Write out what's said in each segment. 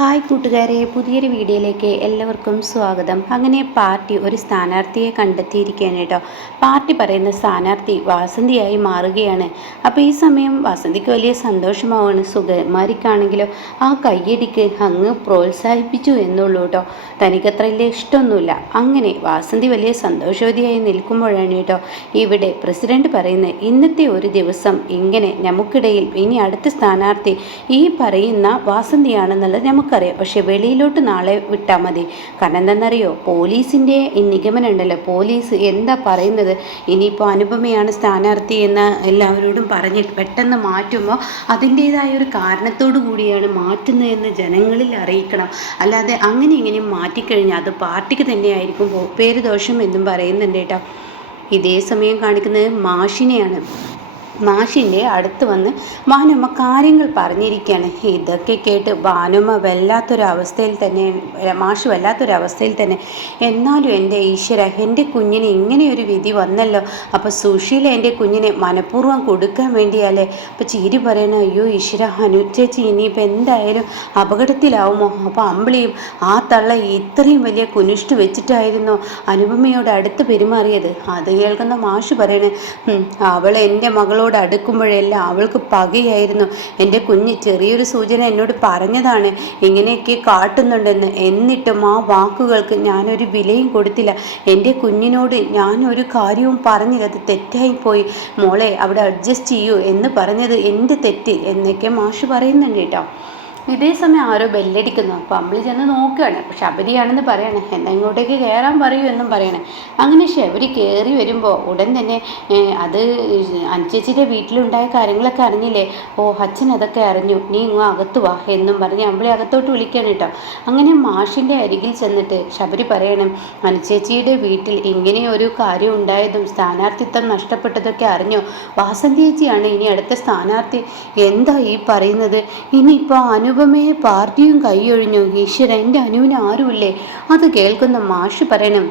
Hi കൂട്ടുകാരെ, പുതിയൊരു വീഡിയോയിലേക്ക് എല്ലാവർക്കും സ്വാഗതം. അങ്ങനെ പാർട്ടി ഒരു സ്ഥാനാർത്ഥിയെ കണ്ടെത്തിയിരിക്കുകയാണ് കേട്ടോ. പാർട്ടി പറയുന്ന സ്ഥാനാർത്ഥി വാസന്തിയായി മാറുകയാണ്. അപ്പോൾ ഈ സമയം വാസന്തിക്ക് വലിയ സന്തോഷമാവാണ്. സുകുമാരിക്കാണെങ്കിലോ ആ കയ്യടിക്ക് അങ്ങ് പ്രോത്സാഹിപ്പിച്ചു എന്നുള്ളൂ കേട്ടോ. തനിക്കത്ര വലിയ ഇഷ്ടമൊന്നുമില്ല. അങ്ങനെ വാസന്തി വലിയ സന്തോഷവതിയായി നിൽക്കുമ്പോഴാണ് കേട്ടോ ഇവിടെ പ്രസിഡന്റ് പറയുന്നത്, ഇന്നത്തെ ഒരു ദിവസം ഇങ്ങനെ നമുക്കിടയിൽ ഇനി അടുത്ത സ്ഥാനാർത്ഥി ഈ പറയുന്ന വാസന്തിയാണെന്നുള്ളത് നമുക്കറിയാം. പക്ഷെ വെളിയിലോട്ട് നാളെ വിട്ടാൽ മതി. കാരണം എന്താണെന്നറിയോ, പോലീസിൻ്റെ ഈ നിഗമനം ഉണ്ടല്ലോ, പോലീസ് എന്താ പറയുന്നത്, ഇനിയിപ്പോൾ അനുപമയാണ് സ്ഥാനാർത്ഥി എന്ന് എല്ലാവരോടും പറഞ്ഞ് പെട്ടെന്ന് മാറ്റുമ്പോൾ അതിൻ്റേതായ ഒരു കാരണത്തോടു കൂടിയാണ് മാറ്റുന്നതെന്ന് ജനങ്ങളിൽ അറിയിക്കണം. അല്ലാതെ അങ്ങനെ ഇങ്ങനെ മാറ്റിക്കഴിഞ്ഞാൽ അത് പാർട്ടിക്ക് തന്നെയായിരിക്കും പേര് ദോഷം എന്നും പറയുന്നുണ്ട് കേട്ടോ. ഇതേ സമയം കാണിക്കുന്നത് മാഷിനെയാണ്. മാഷിൻ്റെ അടുത്ത് വന്ന് ഭാനുമ്മ കാര്യങ്ങൾ പറഞ്ഞിരിക്കുകയാണ്. ഇതൊക്കെ കേട്ട് ഭാനുമ്മ വല്ലാത്തൊരവസ്ഥയിൽ തന്നെ, മാഷ് വല്ലാത്തൊരവസ്ഥയിൽ തന്നെ. എന്നാലും എൻ്റെ ഈശ്വര, എൻ്റെ കുഞ്ഞിന് ഇങ്ങനെയൊരു വിധി വന്നല്ലോ. അപ്പോൾ സുശീല എൻ്റെ കുഞ്ഞിനെ മനഃപൂർവ്വം കൊടുക്കാൻ വേണ്ടിയാലേ. അപ്പോൾ ചിരി പറയണ, അയ്യോ ഈശ്വര, അനുചേച്ചി ഇനിയിപ്പോൾ എന്തായാലും അപകടത്തിലാവുമോ? അപ്പോൾ അമ്പിളിയും ആ തള്ള ഇത്രയും വലിയ കുനിഷ്ട് വെച്ചിട്ടായിരുന്നു അനുപമയോട് അടുത്ത് പെരുമാറിയത്. അത് കേൾക്കുന്ന മാഷ് പറയണേ, അവൾ എൻ്റെ മകളോട് അടുക്കുമ്പോഴെല്ലാം അവൾക്ക് പകയായിരുന്നു. എൻ്റെ കുഞ്ഞ് ചെറിയൊരു സൂചന എന്നോട് പറഞ്ഞതാണ് ഇങ്ങനെയൊക്കെ കാട്ടുന്നുണ്ടെന്ന്. എന്നിട്ടും ആ വാക്കുകൾക്ക് ഞാനൊരു വിലയും കൊടുത്തില്ല. എൻ്റെ കുഞ്ഞിനോട് ഞാനൊരു കാര്യവും പറഞ്ഞില്ല. അത് തെറ്റായിപ്പോയി മോളെ, അവിടെ അഡ്ജസ്റ്റ് ചെയ്യൂ എന്ന് പറഞ്ഞത് എൻ്റെ തെറ്റ് എന്നൊക്കെ മാഷ് പറയുന്നുണ്ട് കേട്ടോ. ഇതേ സമയം ആരോ ബെല്ലടിക്കുന്നു. അപ്പോൾ അമ്പിളി ചെന്ന് നോക്കുകയാണ്. അപ്പോൾ ശബരിയാണെന്ന് പറയണേ, എന്നാൽ ഇങ്ങോട്ടേക്ക് കയറാൻ പറയൂ എന്നും പറയണേ. അങ്ങനെ ശബരി കയറി വരുമ്പോൾ ഉടൻ തന്നെ അത് അനുചേച്ചിയുടെ വീട്ടിലുണ്ടായ കാര്യങ്ങളൊക്കെ അറിഞ്ഞില്ലേ? ഓ, അച്ഛൻ അതൊക്കെ അറിഞ്ഞു, നീ ഇങ്ങ് അകത്ത് വാ എന്നും പറഞ്ഞ് അമ്പിളി അകത്തോട്ട് വിളിക്കണം കേട്ടോ. അങ്ങനെ മാഷിൻ്റെ അരികിൽ ചെന്നിട്ട് ശബരി പറയണം, അനുചേച്ചിയുടെ വീട്ടിൽ ഇങ്ങനെ ഒരു കാര്യം ഉണ്ടായതും സ്ഥാനാർത്ഥിത്വം നഷ്ടപ്പെട്ടതൊക്കെ അറിഞ്ഞോ? വാസന്തി ചേച്ചിയാണ് ഇനി അടുത്ത സ്ഥാനാർത്ഥി. എന്താ ഈ പറയുന്നത്? ഇനിയിപ്പോൾ അനുപമയെ പാർട്ടിയും കൈയൊഴിഞ്ഞു. ഈശ്വര, എൻ്റെ അനുവിന് ആരുമില്ലേ? അത് കേൾക്കുന്ന മാഷ് പറയണം,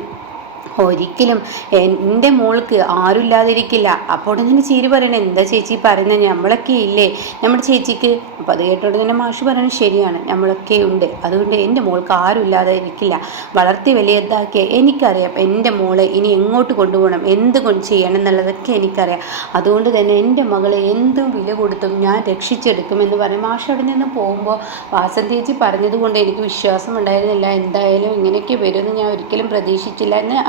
ഒരിക്കലും എൻ്റെ മോൾക്ക് ആരുമില്ലാതിരിക്കില്ല. അപ്പോൾ ഉടനെ ചീരി പറയണേ, എന്താ ചേച്ചി പറയുന്നത്, നമ്മളൊക്കെ ഇല്ലേ നമ്മുടെ ചേച്ചിക്ക്? അപ്പോൾ അത് കേട്ടോടെ തന്നെ മാഷ് പറയണത്, ശരിയാണ്, നമ്മളൊക്കെ ഉണ്ട്, അതുകൊണ്ട് എൻ്റെ മോൾക്ക് ആരുമില്ലാതെ ഇരിക്കില്ല. വളർത്തി വലിയതാക്കിയ എനിക്കറിയാം എൻ്റെ മോളെ ഇനി എങ്ങോട്ട് കൊണ്ടുപോകണം, എന്ത് ചെയ്യണം എന്നുള്ളതൊക്കെ എനിക്കറിയാം. അതുകൊണ്ട് തന്നെ എൻ്റെ മകളെ എന്തും വില കൊടുത്തും ഞാൻ രക്ഷിച്ചെടുക്കുമെന്ന് പറയും. മാഷ് അവിടെ നിന്ന് പോകുമ്പോൾ വാസന്തി ചേച്ചി പറഞ്ഞതുകൊണ്ട് എനിക്ക് വിശ്വാസം ഉണ്ടായിരുന്നില്ല, എന്തായാലും ഇങ്ങനെയൊക്കെ വരുമെന്ന് ഞാൻ ഒരിക്കലും പ്രതീക്ഷിച്ചില്ല എന്ന്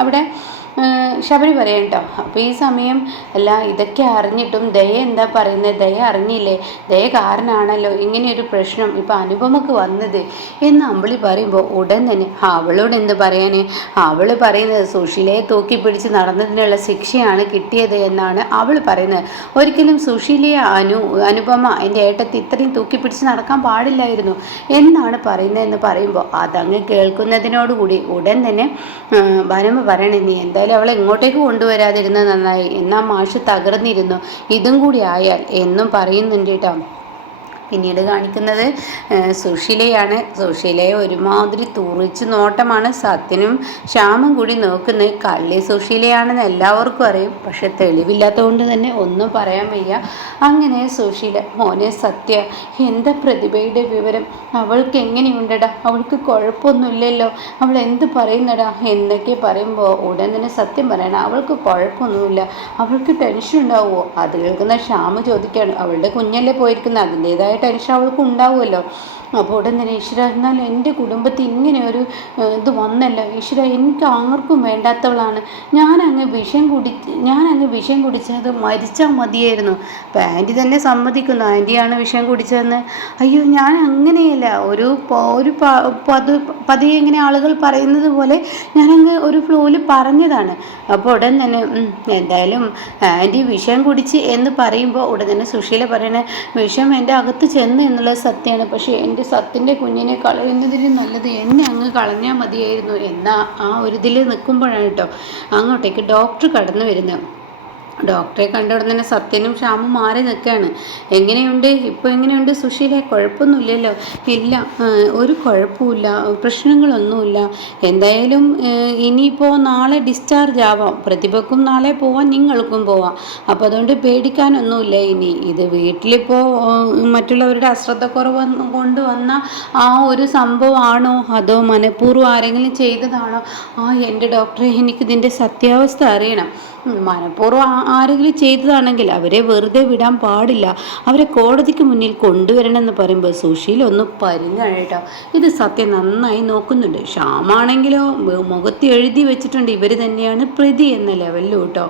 അവിടെ ശബരി പറയാം കേട്ടോ. അപ്പോൾ ഈ സമയം അല്ല, ഇതൊക്കെ അറിഞ്ഞിട്ടും ദയ എന്താ പറയുന്നത്? ദയ അറിഞ്ഞില്ലേ? ദയ കാരണമാണല്ലോ ഇങ്ങനെയൊരു പ്രശ്നം ഇപ്പം അനുപമക്ക് വന്നത് എന്ന് അമ്പിളി പറയുമ്പോൾ ഉടൻ തന്നെ അവളോട് എന്ത് പറയാൻ? അവൾ പറയുന്നത് സുശീലയെ തൂക്കി പിടിച്ച് നടന്നതിനുള്ള ശിക്ഷയാണ് കിട്ടിയത് എന്നാണ് അവൾ പറയുന്നത്. ഒരിക്കലും സുശീലയെ അനുപമ എൻ്റെ ഏട്ടത്തി ഇത്രയും തൂക്കി പിടിച്ച് നടക്കാൻ പാടില്ലായിരുന്നു എന്നാണ് പറയുന്നതെന്ന് പറയുമ്പോൾ അതങ്ങ് കേൾക്കുന്നതിനോടുകൂടി ഉടൻ തന്നെ ഭാനുമ്മ പറയണേ, നീ എന്തായാലും അവളെ ഇങ്ങോട്ടേക്ക് കൊണ്ടുവരാതിരുന്നത് നന്നായി, എന്നാൽ മാഷ് തകർന്നിരുന്നു, ഇതും കൂടി ആയാൽ എന്നും പറയുന്നുണ്ട് കേട്ടോ. പിന്നീട് കാണിക്കുന്നത് സുശീലയാണ്. സുശീലയെ ഒരുമാതിരി തുറിച്ച് നോട്ടമാണ് സത്യനും ശ്യാമും കൂടി നോക്കുന്നത്. കള്ളി സുശീലയാണെന്ന് എല്ലാവർക്കും അറിയും, പക്ഷെ തെളിവില്ലാത്തതുകൊണ്ട് തന്നെ ഒന്നും പറയാൻ വയ്യ. അങ്ങനെ സുശീല, മോനെ സത്യ, എന്താ പ്രതിഭയുടെ വിവരം? അവൾക്ക് എങ്ങനെയുണ്ടടാ? അവൾക്ക് കുഴപ്പമൊന്നുമില്ലല്ലോ, അവൾ എന്ത് പറയുന്നടാ എന്നൊക്കെ പറയുമ്പോൾ ഉടൻ തന്നെ സത്യം പറയണം, അവൾക്ക് കുഴപ്പമൊന്നുമില്ല, അവൾക്ക് ടെൻഷൻ ഉണ്ടാവുമോ? അത് കേൾക്കുന്ന ശ്യാമ് ചോദിക്കുകയാണ്, അവളുടെ കുഞ്ഞല്ലേ പോയിരിക്കുന്നത്, അതിൻ്റേതായ ടെൻഷൻ അവൾക്ക് ഉണ്ടാവുമല്ലോ. അപ്പോൾ ഉടൻ തന്നെ, ഈശ്വര, എന്നാൽ എൻ്റെ കുടുംബത്തിൽ ഇങ്ങനെ ഒരു ഇത് വന്നല്ലോ ഈശ്വര, എനിക്ക് ആർക്കും വേണ്ടാത്തവളാണ്, ഞാനങ്ങ് വിഷം കുടിച്ചത് മരിച്ചാൽ മതിയായിരുന്നു. അപ്പോൾ ആൻറ്റി തന്നെ സമ്മതിക്കുന്നു, ആൻറ്റിയാണ് വിഷം കുടിച്ചതെന്ന്. അയ്യോ, ഞാൻ അങ്ങനെയല്ല, ഒരു പതിയെ ഇങ്ങനെ ആളുകൾ പറയുന്നത് പോലെ ഞാനങ്ങ് ഒരു ഫ്ലോയിൽ പറഞ്ഞതാണ്. അപ്പോൾ ഉടൻ തന്നെ എന്തായാലും ആൻറ്റി വിഷം കുടിച്ച് എന്ന് പറയുമ്പോൾ ഉടൻ തന്നെ സുശീല പറയണേ, വിഷം എൻ്റെ അകത്ത് ചെന്ന് എന്നുള്ളത് സത്യമാണ്, പക്ഷേ എൻ്റെ സത്യൻ്റെ കുഞ്ഞിനെ കളയുന്നതിന് നല്ലത് എന്നെ അങ്ങ് കളഞ്ഞാൽ മതിയായിരുന്നു എന്ന ആ ഒരു ഇതിൽ നിൽക്കുമ്പോഴാണ് കേട്ടോ അങ്ങോട്ടേക്ക് ഡോക്ടർ കടന്നു വരുന്നത്. ഡോക്ടറെ കണ്ട ഉടനെ തന്നെ സത്യനും ഷ്യാമും മാറി നിൽക്കുകയാണ്. എങ്ങനെയുണ്ട് ഇപ്പോൾ, എങ്ങനെയുണ്ട് സുശീലെ? കുഴപ്പമൊന്നുമില്ലല്ലോ? ഇല്ല, ഒരു കുഴപ്പമില്ല, പ്രശ്നങ്ങളൊന്നുമില്ല. എന്തായാലും ഇനിയിപ്പോൾ നാളെ ഡിസ്ചാർജ് ആവാം. പ്രതിഭക്കും നാളെ പോവാം, നിങ്ങൾക്കും പോവാം. അപ്പോൾ അതുകൊണ്ട് പേടിക്കാനൊന്നുമില്ല. ഇനി ഇത് വീട്ടിലിപ്പോൾ മറ്റുള്ളവരുടെ അശ്രദ്ധക്കുറവ് കൊണ്ടുവന്ന ആ ഒരു സംഭവമാണോ, അതോ മനഃപൂർവ്വം ആരെങ്കിലും ചെയ്തതാണോ? എൻ്റെ ഡോക്ടറെ, എനിക്കിതിൻ്റെ സത്യാവസ്ഥ അറിയണം. മനഃപൂർവ്വം ആരെങ്കിലും ചെയ്തതാണെങ്കിൽ അവരെ വെറുതെ വിടാൻ പാടില്ല, അവരെ കോടതിക്ക് മുന്നിൽ കൊണ്ടുവരണമെന്ന് പറയുമ്പോൾ സുശീൽ ഒന്ന് പരിങ്ങാണ് കേട്ടോ. ഇത് സത്യം നന്നായി നോക്കുന്നുണ്ട്. ഷ്യാമാണെങ്കിലോ മുഖത്ത് എഴുതി വെച്ചിട്ടുണ്ട് ഇവർ തന്നെയാണ് പ്രതി എന്ന ലെവലിൽ കേട്ടോ.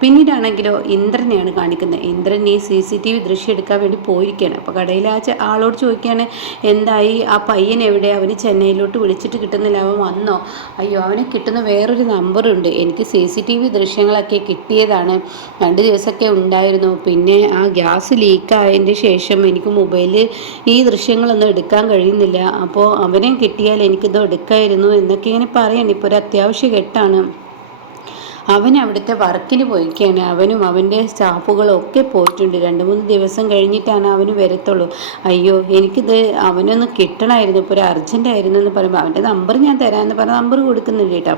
പിന്നീടാണെങ്കിലോ ഇന്ദ്രനെയാണ് കാണിക്കുന്നത്. ഇന്ദ്രൻ ഈ CCTV ദൃശ്യം എടുക്കാൻ വേണ്ടി പോയിരിക്കുകയാണ്. അപ്പോൾ കടയിൽ ആളോട് ചോദിക്കുകയാണ്, എന്തായി, ആ പയ്യൻ എവിടെ? അവന് ചെന്നൈയിലോട്ട് വിളിച്ചിട്ട് കിട്ടുന്നില്ല, അവൻ വന്നോ? അയ്യോ, അവന് കിട്ടുന്ന വേറൊരു നമ്പറുണ്ട്, എനിക്ക് CCTV ദൃശ്യങ്ങളൊക്കെ കിട്ടിയതാണ്, 2 ദിവസമൊക്കെ ഉണ്ടായിരുന്നു. പിന്നെ ആ ഗ്യാസ് ലീക്കായതിൻ്റെ ശേഷം എനിക്ക് മൊബൈലിൽ ഈ ദൃശ്യങ്ങളൊന്നും എടുക്കാൻ കഴിയുന്നില്ല. അപ്പോൾ അവനെ കിട്ടിയാൽ എനിക്കിത് എടുക്കായിരുന്നു എന്നൊക്കെ ഇങ്ങനെ പറയണം. ഇപ്പോൾ ഒരു അത്യാവശ്യ ഘട്ടമാണ്. അവൻ അവിടുത്തെ വർക്കിന് പോയിക്കാണ്. അവനും അവൻ്റെ സ്റ്റാഫുകളും ഒക്കെ പോയിട്ടുണ്ട്. 2-3 ദിവസം കഴിഞ്ഞിട്ടാണ് അവന് വരത്തുള്ളൂ. അയ്യോ, എനിക്കിത് അവനൊന്ന് കിട്ടണമായിരുന്നു, ഇപ്പോൾ ഒരു അർജൻറ്റായിരുന്നു എന്ന് പറയുമ്പോൾ അവൻ്റെ നമ്പർ ഞാൻ തരാമെന്ന് പറഞ്ഞ നമ്പർ കൊടുക്കുന്നുണ്ട് കേട്ടോ.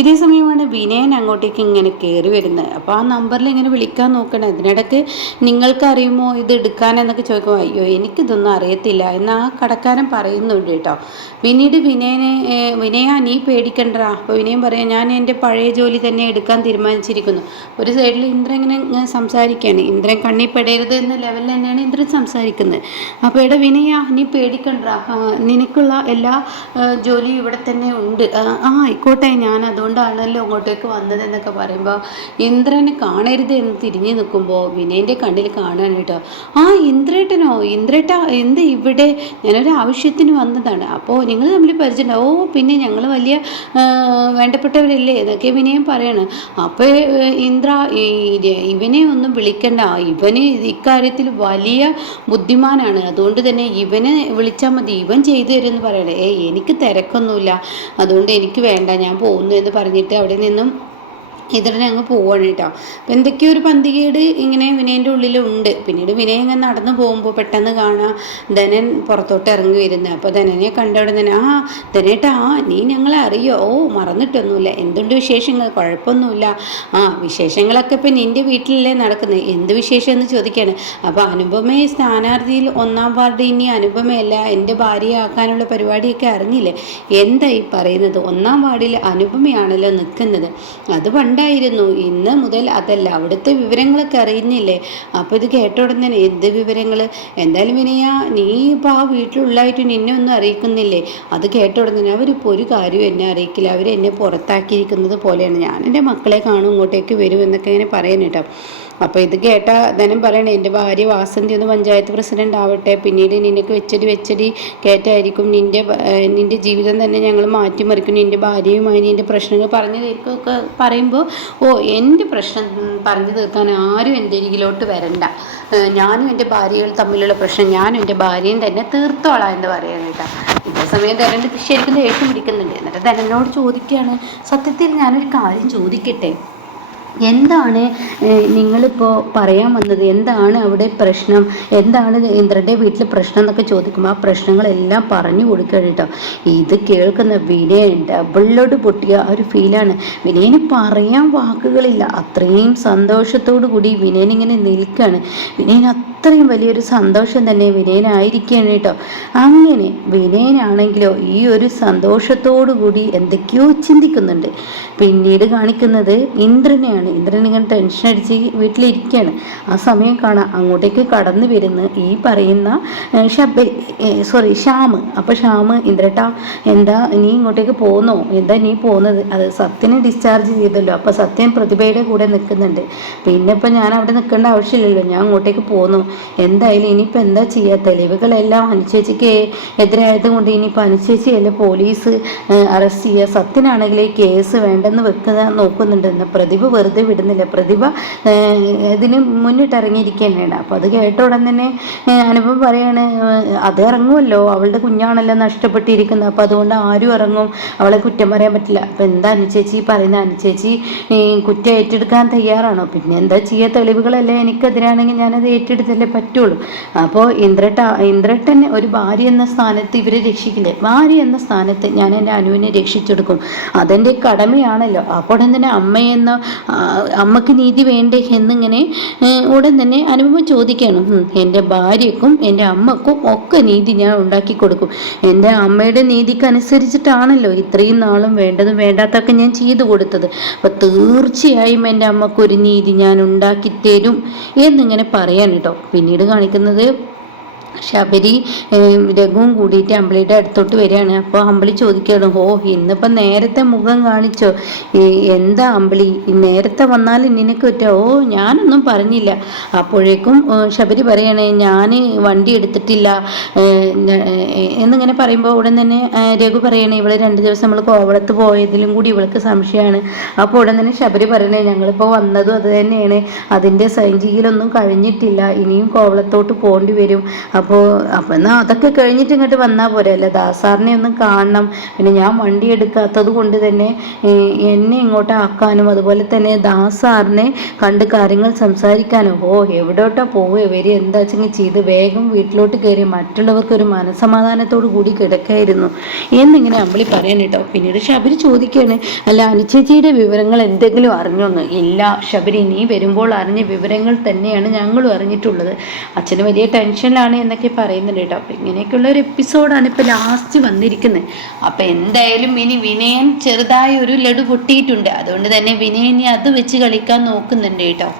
ഇതേ സമയമാണ് വിനയൻ അങ്ങോട്ടേക്ക് ഇങ്ങനെ കയറി വരുന്നത്. അപ്പോൾ ആ നമ്പറിൽ ഇങ്ങനെ വിളിക്കാൻ നോക്കണം. അതിനിടയ്ക്ക് നിങ്ങൾക്കറിയുമോ ഇത് എടുക്കാനെന്നൊക്കെ ചോദിക്കുമ്പോൾ അയ്യോ, എനിക്കിതൊന്നും അറിയത്തില്ല എന്ന് ആ കടക്കാരൻ പറയുന്നുണ്ട് കേട്ടോ. പിന്നീട് വിനയ നീ പേടിക്കണ്ട. അപ്പോൾ വിനയൻ പറയാം, ഞാൻ എൻ്റെ പഴയ ജോലി തന്നെ എടുക്കാൻ തീരുമാനിച്ചിരിക്കുന്നു. ഒരു സൈഡിൽ ഇന്ദ്രൻ ഇങ്ങനെ സംസാരിക്കുകയാണ്. ഇന്ദ്രൻ കണ്ണി പെടരുത് എന്ന ലെവലിൽ തന്നെയാണ് ഇന്ദ്രൻ സംസാരിക്കുന്നത്. അപ്പോൾ ഇവിടെ വിനയ നീ പേടിക്കണ്ട, നിനക്കുള്ള എല്ലാ ജോലിയും ഇവിടെ തന്നെ ഉണ്ട്. ആയിക്കോട്ടെ, ഞാൻ അതുകൊണ്ടാണല്ലോ അങ്ങോട്ടേക്ക് വന്നതെന്നൊക്കെ പറയുമ്പോൾ ഇന്ദ്രനെ കാണരുത് എന്ന് തിരിഞ്ഞു നിൽക്കുമ്പോൾ വിനയൻ്റെ കണ്ണിൽ കാണാൻ കേട്ടോ. ഇന്ദ്രേട്ടനോ? ഇന്ദ്രേട്ട എന്ത് ഇവിടെ? ഞാനൊരു ആവശ്യത്തിന് വന്നതാണ്. അപ്പോൾ നിങ്ങൾ തമ്മിൽ പരിചയമുണ്ടോ? പിന്നെ ഞങ്ങൾ വലിയ വേണ്ടപ്പെട്ടവരല്ലേ എന്നൊക്കെ വിനയം പറയണം. അപ്പോൾ ഇന്ദ്ര ഇവനെ ഒന്നും വിളിക്കണ്ട, ഇവന് ഇക്കാര്യത്തിൽ വലിയ ബുദ്ധിമാനാണ്, അതുകൊണ്ട് തന്നെ ഇവനെ വിളിച്ചാൽ മതി, ഇവൻ ചെയ്തു തരുമെന്ന് പറയണേ. എനിക്ക് തിരക്കൊന്നുമില്ല, അതുകൊണ്ട് എനിക്ക് വേണ്ട, ഞാൻ പോകുന്നു എന്ന് പറഞ്ഞിട്ട് അവിടെ നിന്നും ഇന്ദ്രനെ അങ്ങ് പോവാണ് കേട്ടോ. അപ്പോൾ എന്തൊക്കെയോ ഒരു പന്തികേട് ഇങ്ങനെ വിനയൻ്റെ ഉള്ളിലുണ്ട്. പിന്നീട് വിനയൻ ഇങ്ങനെ നടന്നു പോകുമ്പോൾ പെട്ടെന്ന് കാണാം ധനൻ പുറത്തോട്ട് ഇറങ്ങി വരുന്നത്. അപ്പോൾ ധനനെ കണ്ടവിടെ തന്നെ ധനേട്ടാ, നീ ഞങ്ങളെ അറിയോ? മറന്നിട്ടൊന്നുമില്ല, എന്തുണ്ട് വിശേഷങ്ങൾ? കുഴപ്പമൊന്നുമില്ല. വിശേഷങ്ങളൊക്കെ ഇപ്പം നിൻ്റെ വീട്ടിലല്ലേ നടക്കുന്നത്, എന്ത് വിശേഷം എന്ന് ചോദിക്കുകയാണ്. അപ്പോൾ അനുപമയെ സ്ഥാനാർത്ഥിയിൽ 1-ാം വാർഡ് ഇനി അനുപമയല്ല എൻ്റെ ഭാര്യയാക്കാനുള്ള പരിപാടിയൊക്കെ അറിഞ്ഞില്ലേ? എന്തായി പറയുന്നത്? 1-ാം വാർഡിൽ അനുപമയാണല്ലോ നിൽക്കുന്നത്. അത് ഉണ്ടായിരുന്നു, ഇന്ന് മുതൽ അതല്ല. അവിടുത്തെ വിവരങ്ങളൊക്കെ അറിയുന്നില്ലേ? അപ്പോൾ ഇത് കേട്ട ഉടനെ എന്ത് വിവരങ്ങൾ? എന്തായാലും വിനയ, നീ ഇപ്പോൾ ആ വീട്ടിലുള്ളതായിട്ട് നിന്നെ ഒന്നും അറിയിക്കുന്നില്ലേ? അത് കേട്ട ഉടനെ അവരിപ്പോൾ ഒരു കാര്യവും എന്നെ അറിയിക്കില്ല, അവരെന്നെ പുറത്താക്കിയിരിക്കുന്നത് പോലെയാണ്, ഞാൻ എൻ്റെ മക്കളെ കാണും, ഇങ്ങോട്ടേക്ക് വരും എന്നൊക്കെ ഇങ്ങനെ പറയാൻ കേട്ടോ. അപ്പോൾ ഇത് കേട്ട ധനം പറയണേ, എൻ്റെ ഭാര്യ വാസന്തി ഒന്ന് പഞ്ചായത്ത് പ്രസിഡൻ്റ് ആവട്ടെ, പിന്നീട് നിനക്ക് വെച്ചടി കയറ്റായിരിക്കും, നിൻ്റെ ജീവിതം തന്നെ ഞങ്ങൾ മാറ്റിമറിക്കും, നിൻ്റെ ഭാര്യയുമായി നിൻ്റെ പ്രശ്നങ്ങൾ പറഞ്ഞു തീർക്കൊക്കെ പറയുമ്പോൾ എൻ്റെ പ്രശ്നം പറഞ്ഞു തീർക്കാൻ ആരും എൻ്റെ അരികിലോട്ട് വരണ്ട, ഞാനും എൻ്റെ ഭാര്യകൾ തമ്മിലുള്ള പ്രശ്നം ഞാനും എൻ്റെ ഭാര്യയും തന്നെ തീർത്തോളാം എന്ന് പറയാൻ കേട്ടോ. ഇതേ സമയം ധനൻ്റെ ശരിക്കും ദേഷ്യം പിടിക്കുന്നുണ്ട്. എന്നിട്ട് ധനനോട് ചോദിക്കുകയാണ്, സത്യത്തിൽ ഞാനൊരു കാര്യം ചോദിക്കട്ടെ, എന്താണ് നിങ്ങളിപ്പോൾ പറയാൻ വന്നത്? എന്താണ് അവിടെ പ്രശ്നം? എന്താണ് ഇന്ദ്രൻ്റെ വീട്ടിൽ പ്രശ്നം എന്നൊക്കെ ചോദിക്കുമ്പോൾ ആ പ്രശ്നങ്ങളെല്ലാം പറഞ്ഞു കൊടുക്കുകയാണ് കേട്ടോ. ഇത് കേൾക്കുന്ന വിനയൻ ഡബിളോട് പൊട്ടിയ ഒരു ഫീലാണ്. വിനയന് പറയാൻ വാക്കുകളില്ല, അത്രയും സന്തോഷത്തോടു കൂടി വിനയൻ ഇങ്ങനെ നിൽക്കുകയാണ്. വിനയൻ അത്രയും വലിയൊരു സന്തോഷം തന്നെ വിനയനായിരിക്കുകയാണ് കേട്ടോ. അങ്ങനെ വിനയനാണെങ്കിലോ ഈ ഒരു സന്തോഷത്തോടു കൂടി എന്തൊക്കെയോ ചിന്തിക്കുന്നുണ്ട്. പിന്നീട് കാണിക്കുന്നത് ഇന്ദ്രനെയാണ്. ഇന്ദ്രൻ ഇങ്ങനെ ടെൻഷൻ അടിച്ച് വീട്ടിലിരിക്കുകയാണ്. ആ സമയം കാണാം അങ്ങോട്ടേക്ക് കടന്നു വരുന്ന ഈ പറയുന്ന ശ്യാം. അപ്പോൾ ശ്യാം, ഇന്ദ്രട്ടാ എന്താ നീ ഇങ്ങോട്ടേക്ക് പോന്നോ? എന്താ നീ പോകുന്നത്? അത് സത്യനെ ഡിസ്ചാർജ് ചെയ്തല്ലോ, അപ്പോൾ സത്യൻ പ്രതിഭയുടെ കൂടെ നിൽക്കുന്നുണ്ട്, പിന്നെ ഇപ്പം ഞാൻ അവിടെ നിൽക്കേണ്ട ആവശ്യമില്ലല്ലോ, ഞാൻ അങ്ങോട്ടേക്ക് പോന്നു. എന്തായാലും ഇനിയിപ്പോൾ എന്താ ചെയ്യുക, തെളിവുകളെല്ലാം അനുചേച്ചിക്ക് എതിരായത് കൊണ്ട് ഇനിയിപ്പോൾ അനുചേച്ചിയല്ലേ പോലീസ് അറസ്റ്റ് ചെയ്യുക. സത്യനാണെങ്കിൽ ഈ കേസ് വേണ്ടെന്ന് നോക്കുന്നുണ്ടെന്ന് പ്രതിഭ വെറുതെ വിടുന്നില്ല. പ്രതിഭ ഇതിന് മുന്നിട്ടിറങ്ങിയിരിക്കുകയാണ്. അപ്പോൾ അത് കേട്ട ഉടൻ തന്നെ അനുഭവം പറയാണ്, അത് ഇറങ്ങുമല്ലോ, അവളുടെ കുഞ്ഞാണല്ലോ നഷ്ടപ്പെട്ടിരിക്കുന്നത്, അപ്പോൾ അതുകൊണ്ട് ആരും ഇറങ്ങും, അവളെ കുറ്റം പറയാൻ പറ്റില്ല. അപ്പോൾ എന്താ അനുചേച്ചി പറയുന്നത്? അനുചേച്ചി കുറ്റം ഏറ്റെടുക്കാൻ തയ്യാറാണോ? പിന്നെ എന്താ ചെയ്യുക, തെളിവുകളല്ലേ എനിക്കെതിരാണെങ്കിൽ ഞാനത് ഏറ്റെടുത്തല്ലേ പറ്റുള്ളൂ. അപ്പോൾ ഇന്ദ്രട്ടൻ ഒരു ഭാര്യ എന്ന സ്ഥാനത്ത് ഇവരെ രക്ഷിക്കില്ലേ, ഭാര്യ എന്ന സ്ഥാനത്ത് ഞാൻ എൻ്റെ അനുവിനെ രക്ഷിച്ചെടുക്കും, അതെൻ്റെ കടമയാണല്ലോ. അപ്പോൾ ഉടൻ തന്നെ അമ്മക്ക് നീതി വേണ്ടേ എന്നിങ്ങനെ ഉടൻ തന്നെ അനുപമ ചോദിക്കണം. എൻ്റെ ഭാര്യക്കും എൻ്റെ അമ്മക്കും ഒക്കെ നീതി ഞാൻ ഉണ്ടാക്കി കൊടുക്കും. എൻ്റെ അമ്മയുടെ നീതിക്കനുസരിച്ചിട്ടാണല്ലോ ഇത്രയും നാളും വേണ്ടതും വേണ്ടാത്തൊക്കെ ഞാൻ ചെയ്തു കൊടുത്തത്. അപ്പം തീർച്ചയായും എൻ്റെ അമ്മക്കൊരു നീതി ഞാൻ ഉണ്ടാക്കി തരും എന്നിങ്ങനെ പറയാൻ കേട്ടോ. പിന്നീട് കാണിക്കുന്നത് ശബരി രഘുവും കൂടിയിട്ട് അമ്പിളിയുടെ അടുത്തോട്ട് വരികയാണ്. അപ്പോൾ അമ്പിളി ചോദിക്കുകയാണ്, ഓ ഇന്നിപ്പോൾ നേരത്തെ മുഖം കാണിച്ചോ, എന്താ അമ്പിളി നേരത്തെ വന്നാൽ നിനക്ക് പറ്റുമോ? ഓ ഞാനൊന്നും പറഞ്ഞില്ല. അപ്പോഴേക്കും ശബരി പറയണേ, ഞാൻ വണ്ടി എടുത്തിട്ടില്ല എന്നിങ്ങനെ പറയുമ്പോൾ ഉടൻ തന്നെ രഘു പറയണേ, ഇവള് 2 ദിവസം നമ്മൾ കോവളത്ത് പോയതിലും കൂടി ഇവൾക്ക് സംശയമാണ്. അപ്പോൾ ഉടൻ തന്നെ ശബരി പറയണേ, ഞങ്ങളിപ്പോൾ വന്നതും അത് തന്നെയാണ്, അതിൻ്റെ സൈൻ ചെയ്യലൊന്നും കഴിഞ്ഞിട്ടില്ല, ഇനിയും കോവളത്തോട്ട് പോകേണ്ടി വരും. അപ്പോൾ എന്നാൽ അതൊക്കെ കഴിഞ്ഞിട്ട് ഇങ്ങോട്ട് വന്നാൽ പോരെ, അല്ല ദാസാറിനെ ഒന്ന് കാണണം, പിന്നെ ഞാൻ വണ്ടി എടുക്കാത്തത് കൊണ്ട് തന്നെ എന്നെ ഇങ്ങോട്ട് ആക്കാനും അതുപോലെ തന്നെ ദാസാറിനെ കണ്ട് കാര്യങ്ങൾ സംസാരിക്കാനും. ഓ എവിടോട്ടാ പോവുക ഇവർ, എന്താ വെച്ചെങ്കിൽ ചെയ്ത് വേഗം വീട്ടിലോട്ട് കയറി മറ്റുള്ളവർക്കൊരു മനസ്സമാധാനത്തോടു കൂടി കിടക്കായിരുന്നു എന്നിങ്ങനെ അമ്പിളി പറയാൻ കേട്ടോ. പിന്നീട് ശബരി ചോദിക്കുകയാണ്, അല്ല അനുചേച്ചിയുടെ വിവരങ്ങൾ എന്തെങ്കിലും അറിഞ്ഞോന്ന്? ഇല്ല ശബരി, നീ വരുമ്പോൾ അറിഞ്ഞ വിവരങ്ങൾ തന്നെയാണ് ഞങ്ങളും അറിഞ്ഞിട്ടുള്ളത്, അച്ഛന് വലിയ ടെൻഷനിലാണ് എന്നൊക്കെ പറയുന്നുണ്ട് കേട്ടോ. അപ്പം ഇങ്ങനെയൊക്കെയുള്ള ഒരു എപ്പിസോഡാണ് ഇപ്പോൾ ലാസ്റ്റ് വന്നിരിക്കുന്നത്. അപ്പം എന്തായാലും ഇനി വിനയൻ ചെറുതായി ഒരു ലഡു പൊട്ടിയിട്ടുണ്ട്, അതുകൊണ്ട് തന്നെ വിനയൻ അത് വെച്ച് കളിക്കാൻ നോക്കുന്നുണ്ട് കേട്ടോ.